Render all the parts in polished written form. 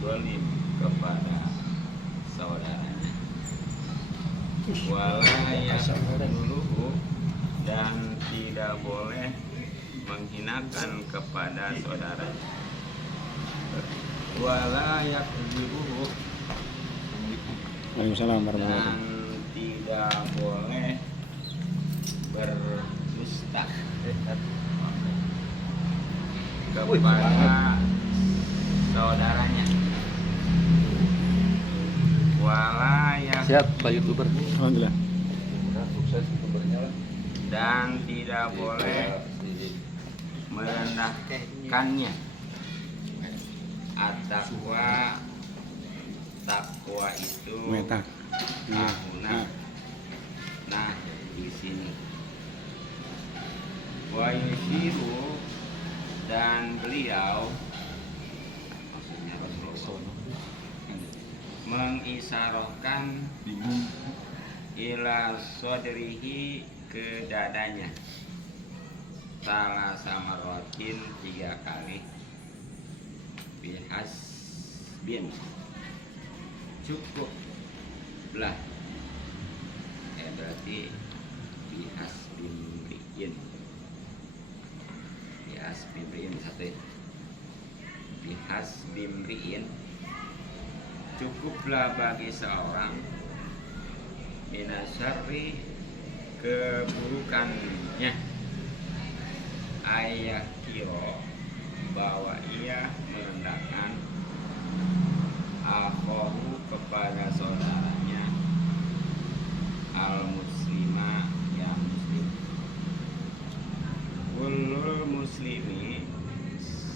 zalim kepada saudaranya. Wala yaqtuluhu, dan tidak boleh menghinakan kepada saudaranya. Wala yaqtuluhu, Waalaikumsalam warahmatullahi dan tidak boleh berdusta kepada saudaranya. Wala Siap Pak YouTuber. Alhamdulillah. Sukses YouTubernya lah. dan tidak boleh merendahkannya. At-taqwa, takwa itu Meta. ahuna. Nah, di sini wa yushiru, dan beliau, maksudnya Rasulullah, mengisyaratkan ila sodrihi, ke dadanya, salah sama rotin 3 kali, bihas bin, cukuplah, berarti bihas bin riin, bihas bin riin satu ya. Bihas bin riin, cukuplah bagi seorang minasyarri, keburukannya, ayah kiro, bahwa ia merendahkan akhoru, kepada saudaranya, al muslima, yang muslim. Kulul muslimi,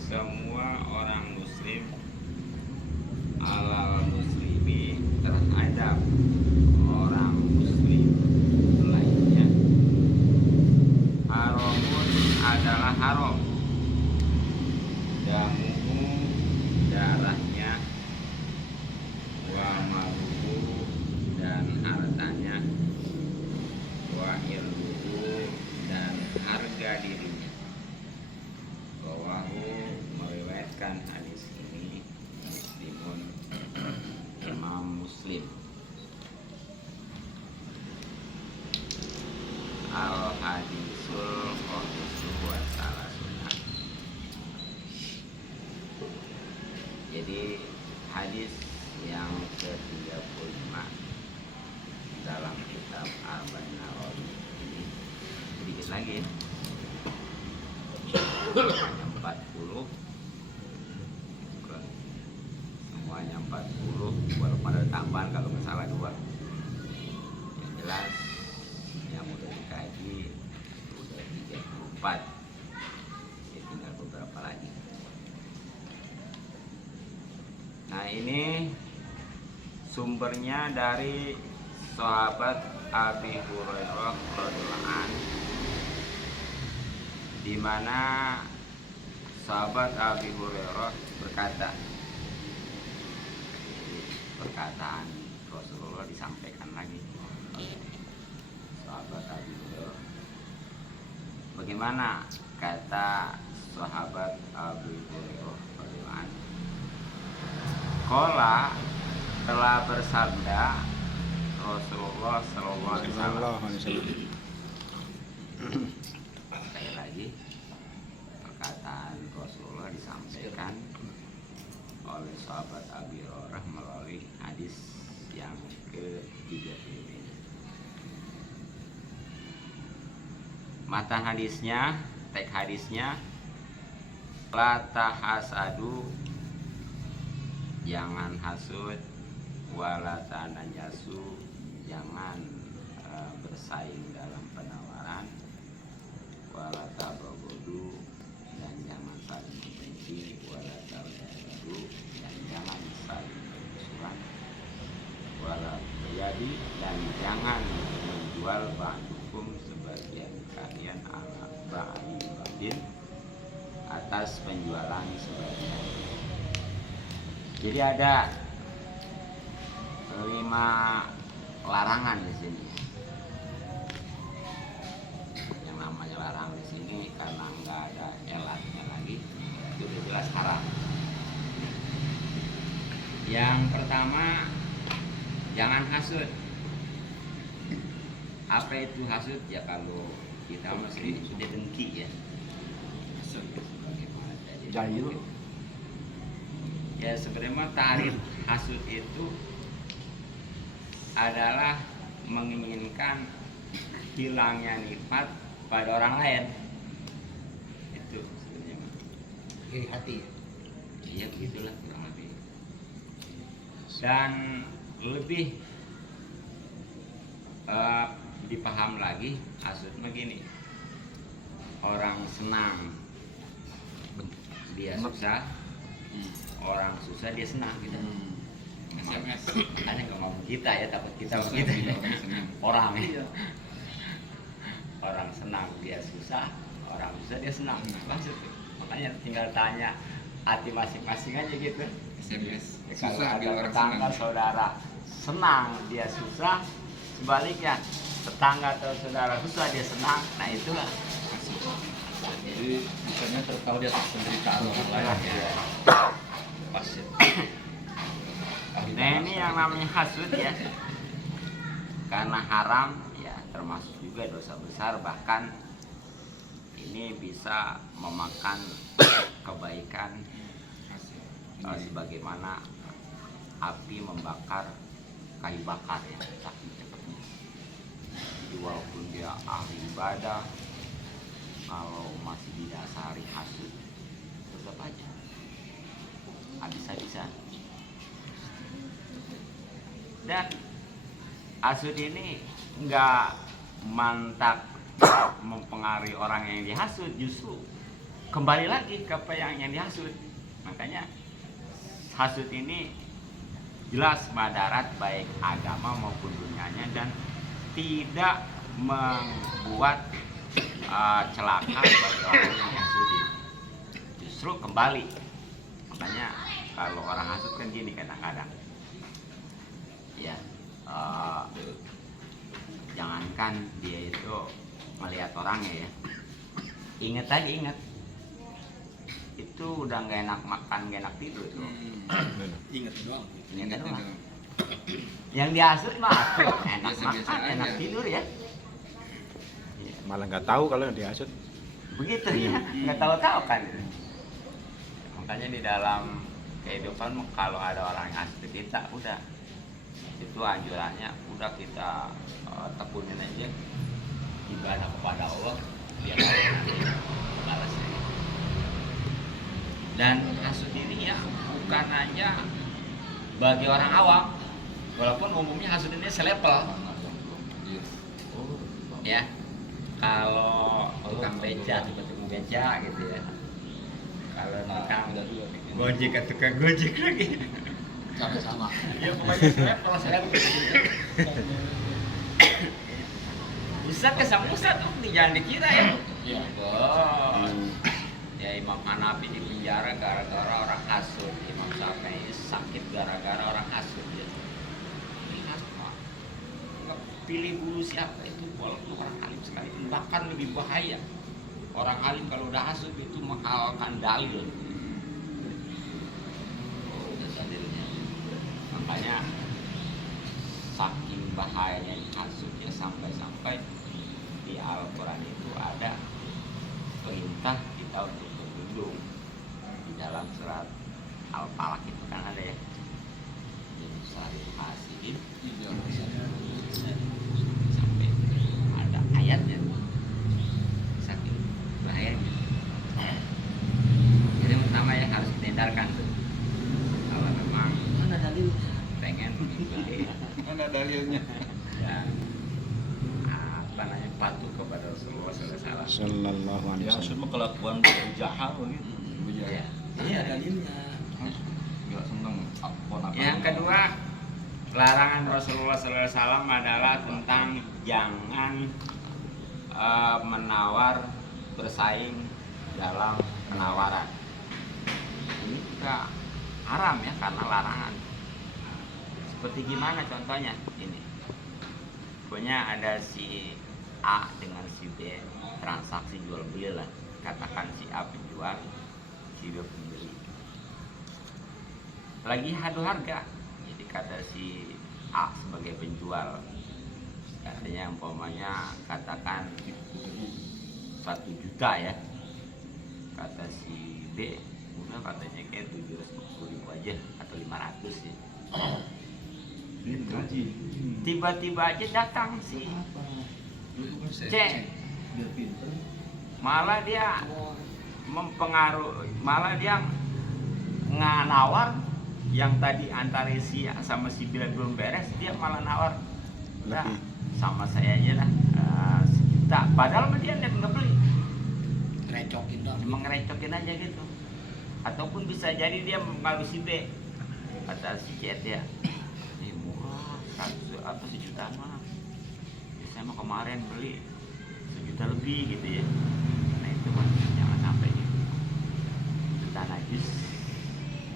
semua orang muslim, alal muslimi, terhadap orang muslim lainnya, haramun, adalah haram, damuhu, darahnya, wa maluhu, dan hartanya, wa irduhu, dan harga dirinya. Bawahu, meriwayatkan hadis ini Muslimun, Imam Muslim. Al hadisul qadisu wa salasuna. Jadi hadis yang ke-35 dalam kitab Arba'in Nawawi ini, sedikit lagi, hanya 40, semuanya 40, walaupun ada tambahan kalau nggak salah 2. Yang jelas yang udah dikaji udah 34, ya tinggal beberapa lagi. Nah, ini sumbernya dari sahabat Abi Hurairah radhiyallahu anhu, di mana sahabat Abi Hurairah berkata, perkataan Rasulullah disampaikan lagi oleh sahabat Abi Hurairah. Bagaimana kata sahabat Abi Hurairah radhiyallahu anhu? Qala, telah bersabda Rasulullah sallallahu alaihi wasallam. Sekali lagi, perkataan Rasulullah disampaikan oleh sahabat Abi Hurairah melalui hadis yang ke-35 ini. Matan hadisnya, teks hadisnya, la tahasadu, jangan hasud, wala tanajasu, jangan bersaing dalam penawaran, wala tabaghadu, dan jangan saling membenci, wala tabaghadu, dan jangan saling bermusuhan, wala terjadi, dan jangan menjual ba'dukum, sebagian kalian, ala ba'di ba'din, atas penjualan sebagian. Jadi ada 5 larangan di sini. Yang namanya larang di sini karena nggak ada elatnya lagi, itu udah jelas haram. Yang pertama, jangan hasut. Apa itu hasut? Ya kalau kita mesti sudah dengki ya. Bagaimana tadi? Jahil. Ya sebenarnya tarif hasut itu adalah menginginkan hilangnya nikmat pada orang lain. Itu sebenarnya. Iri hati. Iya begitulah kurang lebih. Dan lebih dipaham lagi hasut begini. Orang senang dia susah, orang susah dia senang gitu. SMS makanya nggak ngomong kita ya, takut kita orang ya. Orang senang dia susah, orang susah dia senang. Maksud makanya tinggal tanya hati masing-masing aja gitu. SMS. Kalau ada tetangga saudara senang dia susah, sebaliknya tetangga atau saudara susah dia senang, nah itulah. Jadi misalnya tertawa di atas penderitaan orang lain ya. Pas ya. Nah ini yang namanya hasud ya, karena haram ya, termasuk juga dosa besar, bahkan ini bisa memakan kebaikan sebagaimana api membakar kayu bakar ya, saking cepatnya. Jadi walaupun dia ahli ibadah, kalau masih didasari hasud tetap aja habis-habisan. Dan hasud ini nggak mantap mempengaruhi orang yang dihasut, justru kembali lagi ke apa yang dihasut. Makanya hasut ini jelas madarat baik agama maupun dunianya, dan tidak membuat celaka bagi orang yang dihasuti. Justru kembali. Makanya kalau orang hasut kan gini kadang-kadang ya, jangankan dia itu melihat orangnya ya, ingat itu udah nggak enak makan, nggak enak tidur tuh. Ingat doang. Ingat doang. Yang dihasut mah enak makan, enak tidur ya. Malah nggak tahu kalau yang dihasut. Begitu ya, nggak tahu-tahu kan. Makanya di dalam kehidupan kalau ada orang yang hasut kita, udah itu anjurannya udah kita tekunin aja ibadah kepada Allah, biar Allah nanti balasnya. Dan hasud ini ya bukan hanya bagi orang awam, walaupun umumnya hasud ini selevel ya. Kalau tukang beca, tukang beca gitu ya, kalau tukang gojek ke tukang gojek lagi Sama-sama. ya pokoknya selevel bisa kesamusa tuh, jangan dikira ya. Iya. Oh, ya Imam Hanafi di penjara gara-gara orang hasud, Imam Syafi'i sakit gara-gara orang hasud ya. Lihat Pak, nggak pilih dulu siapa itu, walaupun orang alim sekali, bahkan lebih bahaya. Orang alim kalau udah hasud itu menghalalkan dalil. Oh, dalilnya. Makanya saking bahayanya hasud ya, sampai-sampai di Al-Quran itu ada perintah kita untuk berlindung. Di dalam surat Al-Falaq itu kan ada ya, di surat Hasidin sampai ada ayatnya, saking bahayanya. Jadi pertama ya harus dihindarkan tuh. Kalau memang Mana dalilnya? pengen beli Mana dalilnya? dan apa namanya, patuh kepada Rasulullah SAW. Sallallahu alaihi Ya, wasallam. maksudnya kelakuan jahat begitu. Ya. Iya dalilnya. Gak seneng apa-apa. Yang kedua, larangan Rasulullah SAW adalah tentang jangan menawar, bersaing dalam penawaran. Ini juga haram ya, karena larangan. Seperti gimana contohnya? Ini pokoknya ada si A dengan si B, transaksi jual beli lah. Katakan si A penjual, si B pembeli. lagi adu harga. Jadi kata si A sebagai penjual, katanya umpamanya katakan 1 juta ya, kata si B udah katanya kayak 750.000 aja atau 500 ya. Gitu. Tiba-tiba aja datang si C, Biar pinter. malah dia mempengaruhi, malah dia nawar yang tadi antara si A sama si B belum beres, dia malah nawar, "Udah, Lebih. sama saya aja lah, 1 juta." Padahal mah dia nggak beli, Recokin dong. cuma ngerecokin aja gitu. Ataupun bisa jadi dia mempengaruhi si B, kata si C ya, "Ini murah, 1 juta mah, ya, saya mah kemarin beli 1 juta lebih gitu ya." Nah itu mah jangan sampai gitu. Itu najis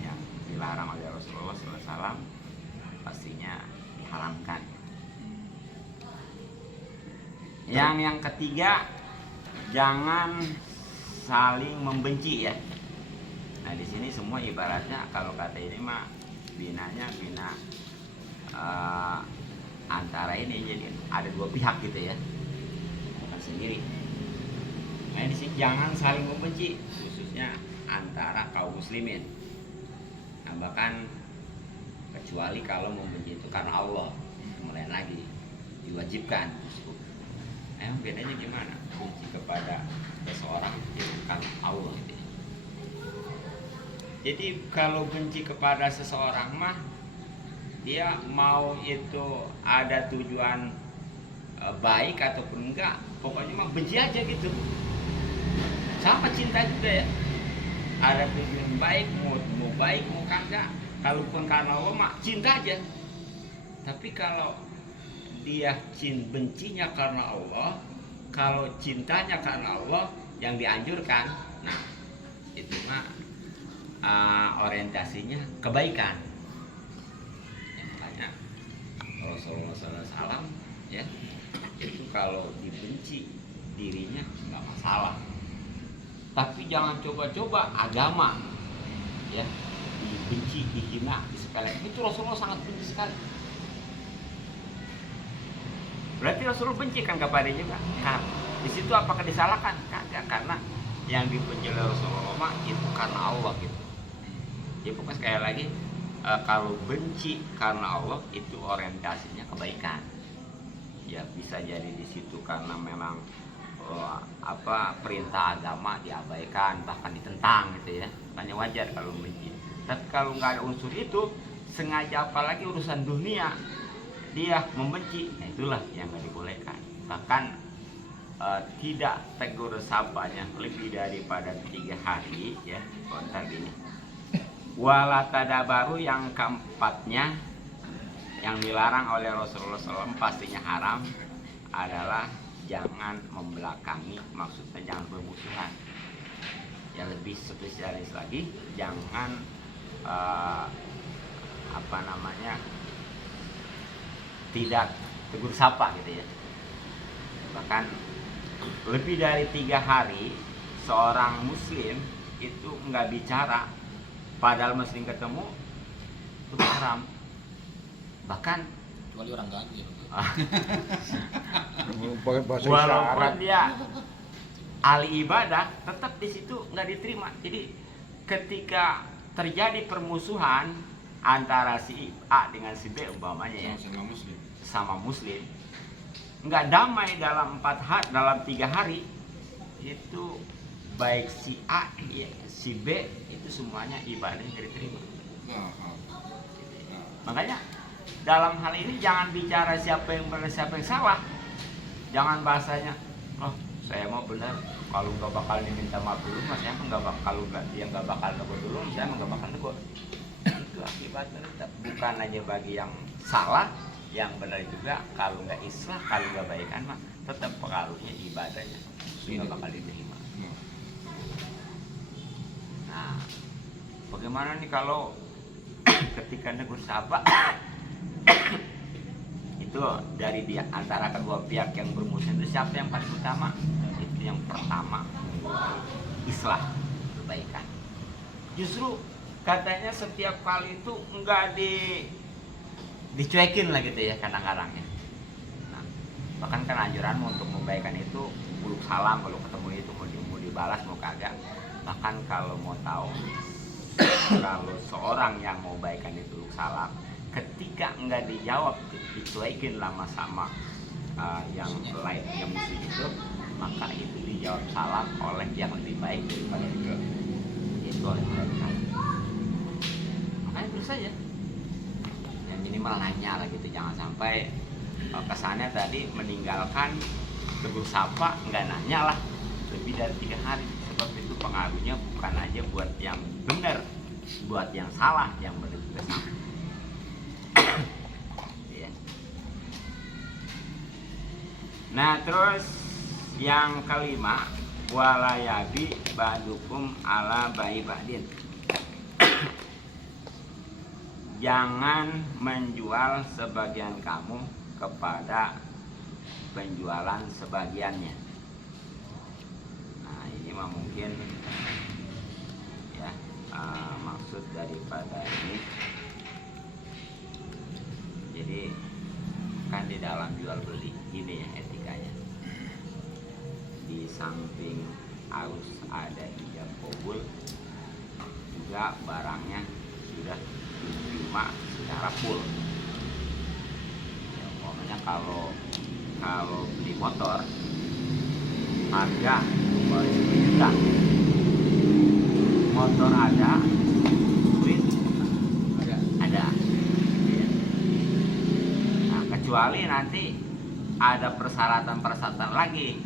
yang dilarang oleh Rasulullah SAW, pastinya diharamkan. Yang ketiga, jangan saling membenci ya. Nah di sini semua ibaratnya kalau kata ini mah binanya bina antara ini, jadi ada 2 pihak gitu ya, bukan sendiri. Nah di sini jangan saling membenci, khususnya antara kaum muslimin. Nah bahkan kecuali kalau membenci itu karena Allah, kemudian lagi diwajibkan. Nah, emang bedanya gimana? Benci kepada seseorang itu karena Allah gitu ya. Jadi kalau benci kepada seseorang mah dia mau itu ada tujuan baik ataupun enggak, pokoknya mah benci aja gitu. Sama cinta juga ya, ada tujuan baik, mau baik mau kagak, kalaupun karena Allah mah cinta aja. Tapi kalau dia bencinya karena Allah, kalau cintanya karena Allah yang dianjurkan, nah itu mah orientasinya kebaikan. Ya, makanya Rasulullah SAW ya, itu kalau dibenci dirinya nggak masalah, tapi jangan coba-coba agama ya dibenci, dihina, disepelekan. Itu Rasulullah sangat benci sekali. Berarti Rasulullah benci kan kepada dia juga. Nah, di situ apakah disalahkan? Kagak, karena yang dibenci oleh Rasulullah mah itu karena Allah gitu. Jadi pokoknya sekali lagi, kalau benci karena Allah itu orientasinya kebaikan. Ya bisa jadi di situ karena memang perintah agama diabaikan, bahkan ditentang gitu ya. Makanya wajar kalau benci. Tapi kalau nggak ada unsur itu, sengaja apalagi urusan dunia dia membenci, nah itulah yang nggak dibolehkan. Bahkan tidak tegur sapanya lebih daripada 3 hari ya, kontak gini. Wala tadabaru, yang keempatnya yang dilarang oleh Rasulullah SAW, pastinya haram, adalah jangan membelakangi, maksudnya jangan bermusuhan. Yang lebih spesialis lagi, jangan tidak tegur sapa gitu ya. Bahkan lebih dari 3 hari seorang muslim itu nggak bicara padahal muslim ketemu, itu haram. Bahkan Kecuali orang ganjil. Pakai bahasa walaupun isyarat. dia ahli ibadah, tetap di situ nggak diterima. Jadi ketika terjadi permusuhan antara si A dengan si B umpamanya ya, sama muslim nggak damai dalam 4 hari, dalam 3 hari, itu baik si A ya, si B itu semuanya ibadahnya diterima. Makanya dalam hal ini jangan bicara siapa yang benar siapa yang salah. Jangan bahasanya, oh saya mau benar, kalau nggak bakal diminta maaf dulu, mas saya nggak bakal, kalau dia nggak bakal negur dulu, saya nggak bakal negur. Itu akibatnya tetap bukan aja bagi yang salah, yang benar juga. Kalau nggak islah, kalau nggak baikan mah tetap pengaruhnya ibadahnya nggak bakal diterima. Nah, bagaimana nih kalau ketika negur sahabat itu dari antara kedua pihak yang bermusuh, itu siapa yang paling utama? Itu yang pertama islah, kebaikan. Justru katanya setiap kali itu enggak dicuekin lah gitu ya kadang-kadang ya. Nah, bahkan kan anjuranmu untuk membaikan itu uluk salam kalau ketemu itu mau dibalas mau kagak. Bahkan kalau mau tahu kalau seorang yang mau baikan itu uluk salam, ketika enggak dijawab dicuekin lama sama yang lain yang muslim itu, maka itu dijawab salam oleh yang lebih baik daripada itu oleh mereka. Makanya terus saja ya minimal nanya lah gitu, jangan sampai kesannya tadi meninggalkan tegur sapa nggak nanya lah lebih dari 3 hari. Sebab itu pengaruhnya bukan aja buat yang benar, buat yang salah yang benar juga sama. Ya. Nah terus yang kelima, walayabi ba'dukum ala ba'i ba'din. Jangan menjual sebagian kamu kepada penjualan sebagiannya. Nah ini mah mungkin ya maksud daripada ini. Jadi kan di dalam jual beli ini ya etikanya. Di samping harus ada ijab qabul, juga barangnya sudah diterima secara full. Ya, pokoknya kalau beli motor harga 2 juta, motor ada, duit ada. Ya. Nah, kecuali nanti ada persyaratan lagi.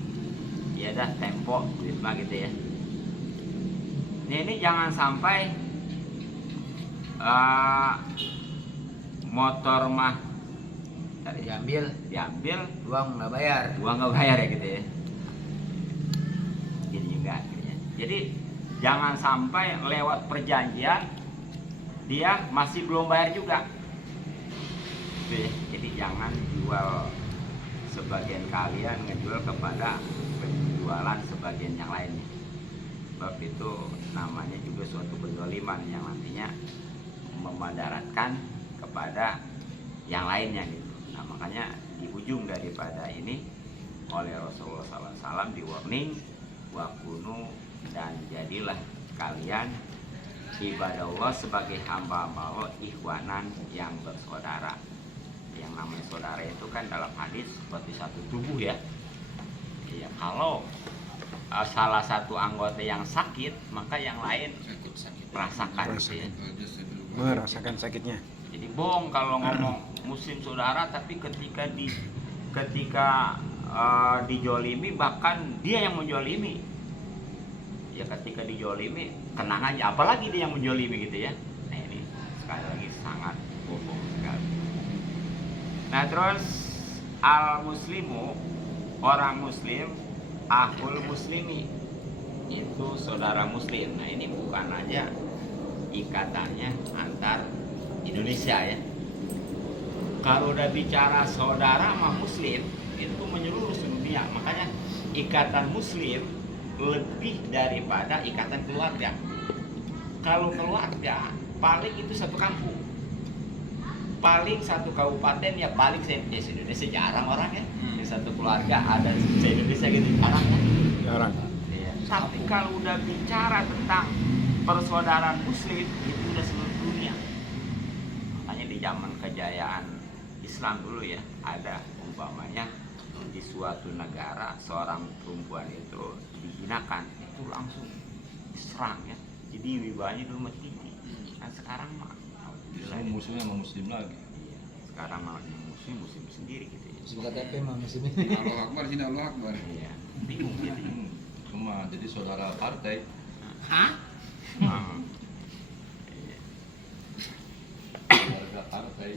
Ya dah tempo duit mah gitu ya. Ini jangan sampai motor mah diambil uang nggak bayar ya gitu ya. Jadi juga akhirnya. Jadi jangan sampai lewat perjanjian dia masih belum bayar juga. Gitu ya. Jadi jangan jual sebagian kalian ngejual kepada penjualan sebagian yang lainnya. Sebab itu namanya juga suatu penzaliman yang nantinya memadaratkan kepada yang lainnya gitu. Nah makanya di ujung daripada ini oleh Rasulullah SAW di warning wakunu, dan jadilah kalian ibadah Allah sebagai hamba-hamba Allah ikhwanan yang bersaudara. Yang namanya saudara itu kan dalam hadis seperti satu tubuh ya. Ya kalau salah satu anggota yang sakit maka yang lain merasakan gitu ya. Merasakan sakitnya. Jadi bohong kalau ngomong muslim saudara tapi ketika dijolimi bahkan dia yang menjolimi. Ya ketika dijolimi tenang aja, apalagi dia yang menjolimi gitu ya. Nah ini sekali lagi sangat bohong sekali. Nah terus al muslimu, orang muslim, akhul muslimi, itu saudara muslim. Nah ini bukan aja ikatannya antar Indonesia ya. Kalau udah bicara saudara mah muslim itu menyeluruh dunia. Makanya ikatan muslim lebih daripada ikatan keluarga. Kalau keluarga paling itu satu kampung, paling satu kabupaten, ya paling se-Indonesia jarang orang ya. Di satu keluarga ada se-Indonesia gitu jarang ya. Jarang. Ya. Tapi kalau udah bicara tentang persaudaraan muslim itu udah seluruh dunia. Makanya di zaman kejayaan Islam dulu ya, ada umpamanya di suatu negara seorang perempuan itu dihinakan, itu langsung diserang ya. Jadi wibawanya dulu mah tinggi. Nah sekarang mah musuhnya sama muslim lagi. iya, sekarang malah muslim sendiri gitu ya. sebelah KP mah muslim. Allah Akbar, sini Allah Akbar. Iya, bingung gitu. Cuma jadi saudara partai. Hah? Iya. Saudara partai.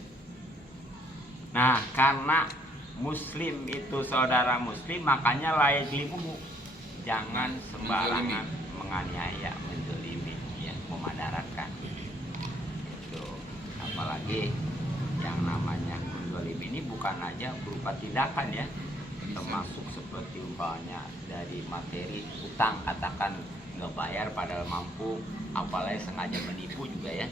Nah, karena muslim itu saudara muslim, makanya layak libuhu. Jangan sembarangan menganiaya, menzalimi, ya, memadaratkan. Itu apalagi yang namanya menzalim ini bukan aja berupa tindakan ya, termasuk seperti umpamanya dari materi utang, katakan nggak bayar padahal mampu, apalagi sengaja menipu juga ya.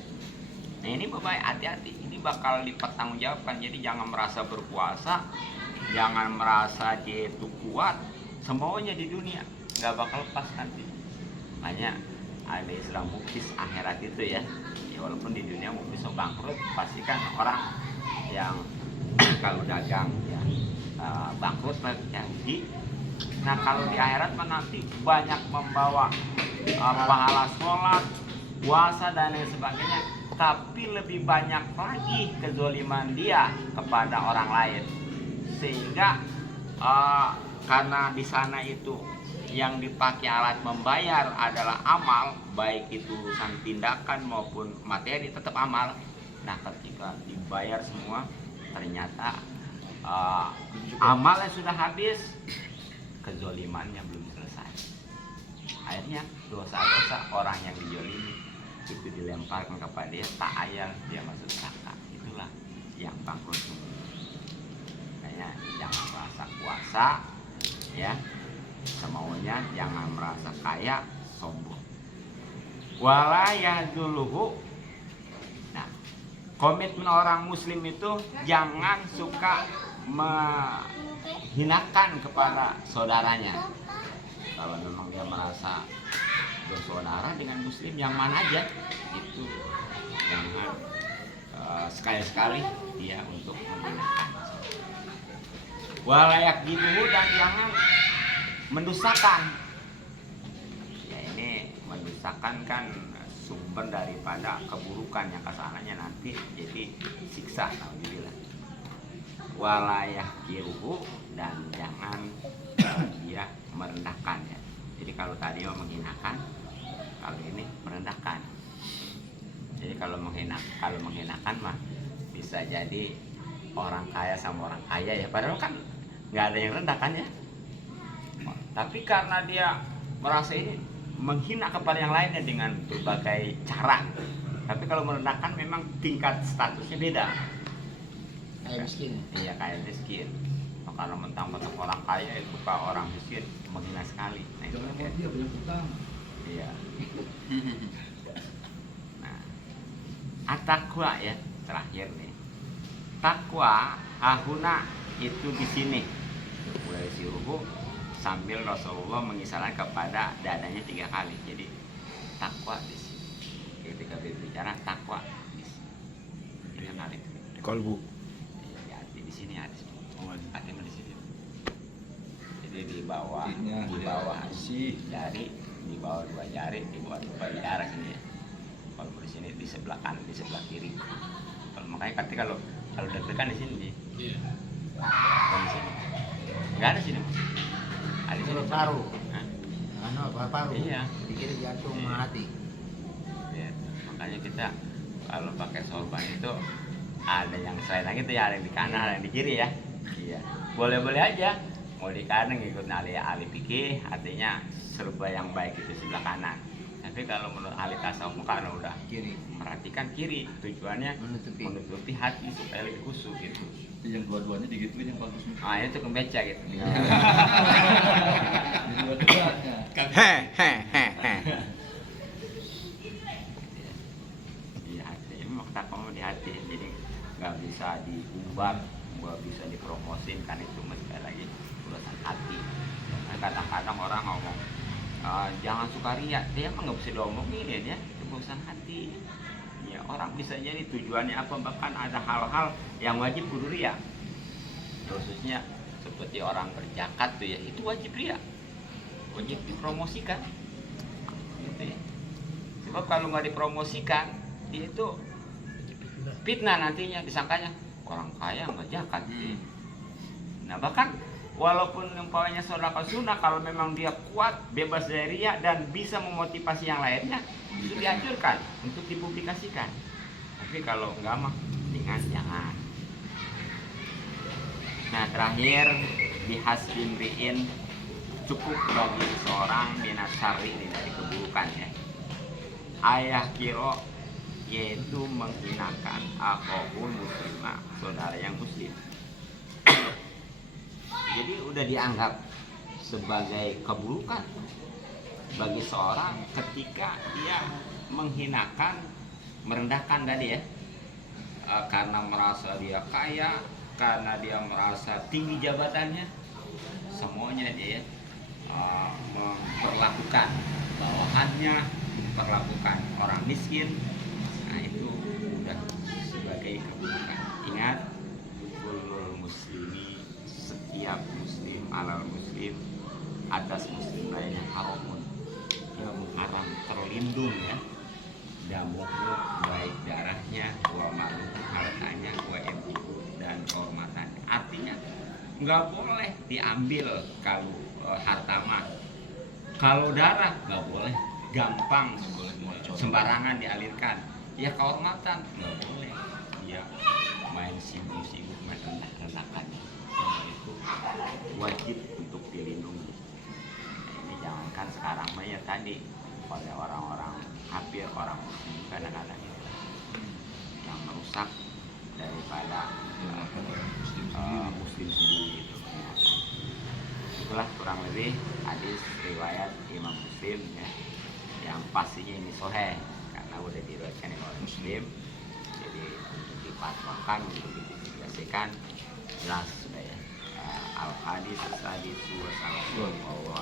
Nah ini Bapak hati-hati, ini bakal dipertanggungjawabkan. Jadi jangan merasa berkuasa, jangan merasa dia itu kuat, semuanya di dunia nggak bakal lepas nanti. Makanya ada istilah mukis akhirat itu ya. Ya walaupun di dunia mukis bangkrut, pasti kan orang yang kalau dagang ya bangkrut ya rugi. Nah kalau di akhirat nanti banyak membawa pahala sholat, puasa dan lain sebagainya, tapi lebih banyak lagi kezoliman dia kepada orang lain, sehingga karena di sana itu yang dipakai alat membayar adalah amal, baik itu urusan tindakan maupun materi, tetap amal. Nah ketika dibayar semua ternyata amalnya sudah habis, kezolimannya belum selesai. Akhirnya dosa-dosa orang yang dijolimi itu dilemparkan kepada dia, tak ayal dia masuk neraka. Itulah yang bangkrut semua. Makanya jangan merasa kuasa ya, semaunya, jangan merasa kaya, sombong. Wala yahzuluhu. Nah, komitmen orang muslim itu jangan suka menghinakan kepada saudaranya. Kalau memang dia merasa bersaudara dengan muslim yang mana aja, itu jangan sekali-sekali dia untuk menghinakan. Walayak gitu, dan jangan mendustakan. Ya ini mendustakan kan sumber daripada keburukan yang kesananya nanti jadi siksa. Alhamdulillah. Walayah kiruhu, dan jangan dia merendahkan ya. Jadi kalau tadi menghinakan, kalau ini merendahkan. Jadi kalau menghinakan mah bisa jadi orang kaya sama orang kaya ya, padahal kan nggak ada yang rendah kan ya. Tapi karena dia merasa ini menghina kepada yang lainnya dengan berbagai cara. Tapi kalau merendahkan memang tingkat statusnya beda. Kayak miskin. Iya kayak miskin. Karena mentang-mentang orang kaya itu ke orang miskin menghina sekali. Nah, itu Jangan kayak dia punya utang. iya. Nah, at-taqwa ya terakhir nih. Takwa hahuna itu di sini. Mulai siruhu sambil Rasulullah mengisyaratkan kepada dadanya 3 kali. Jadi takwa di sini. Ketika berbicara takwa di sini. 3 kali. Di kolbu. Iya, di sini ada. Hati di sini. Jadi di bawah jari, di bawah 2 jari, di bawah 2 jari sini ya. Kalau di sini di sebelah kanan, di sebelah kiri. Kalau makanya kalau deg-degan di sini. Iya. Di sini. Enggak ada sini. Ada di sini Paru. Hah? Paru. Iya. Di kiri jantung Iya. hati. Ya, makanya kita kalau pakai sorban itu ada yang selain lagi itu ya, ada yang di kanan, ada yang di kiri ya. Iya. Boleh-boleh aja. Mau di kanan ngikut ahli fikih, artinya serba yang baik itu sebelah kanan. Tapi kalau menurut ahli tasawuf karena udah Kiri. perhatikan kiri, tujuannya menutupi hati supaya lebih khusyuk gitu. Yang dua-duanya digituin yang bagus. Ah itu kemeja gitu. Dua-duanya. Hehehe. Di hati, memang takwa di hati, jadi nggak bisa diumbar, nggak bisa dipromosin kan itu sekali lagi urusan hati. Nah, kadang-kadang orang ngomong jangan suka riak, dia emang nggak bisa diomongin ya, itu urusan hati. Ya orang bisa jadi tujuannya apa, bahkan ada hal-hal yang wajib kudu riak. Khususnya seperti orang berzakat tuh ya, itu wajib riak, wajib dipromosikan. Gitu ya. Sebab kalau nggak dipromosikan, dia itu fitnah nantinya, disangkanya orang kaya nggak zakat. Nah bahkan walaupun umpamanya sedekah sunnah, kalau memang dia kuat, bebas dari riya dan bisa memotivasi yang lainnya, itu dianjurkan untuk dipublikasikan. Tapi kalau enggak mah, dengan jangan. Nah terakhir, bihasbimri'in, cukup bagi seorang minat syarri dari keburukan ya. Ayah kiro, yaitu menghinakan akhul muslimah, saudara yang muslim. Jadi udah dianggap sebagai keburukan bagi seorang ketika dia menghinakan, merendahkan tadi ya. Karena merasa dia kaya, karena dia merasa tinggi jabatannya, semuanya dia memperlakukan bawahannya, memperlakukan orang miskin. Nah itu udah sebagai keburukan. Ingat, kulul muslimi, setiap muslim alal muslim atas muslim lainnya haramun, yang haram terlindung ya, damuhu baik darahnya, wa maluhu hartanya, wa irduhu dan kehormatannya. Artinya nggak boleh diambil kalau harta mah, kalau darah nggak boleh gampang sembarangan dialirkan. Ya kehormatan nggak boleh dia main sibuk-sibuk main rendah-rendahkan. Itu wajib untuk dilindungi. Nah, ini jangankan sekarang mah ya tadi oleh orang-orang kafir, orang muslim kadang-kadang itu yang merusak daripada muslim sendiri itu. Itulah kurang lebih hadis riwayat Imam Muslim ya, yang pastinya ini sahih karena udah diriwayatkan oleh Muslim. Jadi untuk dipatwakan, untuk dipublikasikan jelas sudah ya. Al hadis wa sallallahu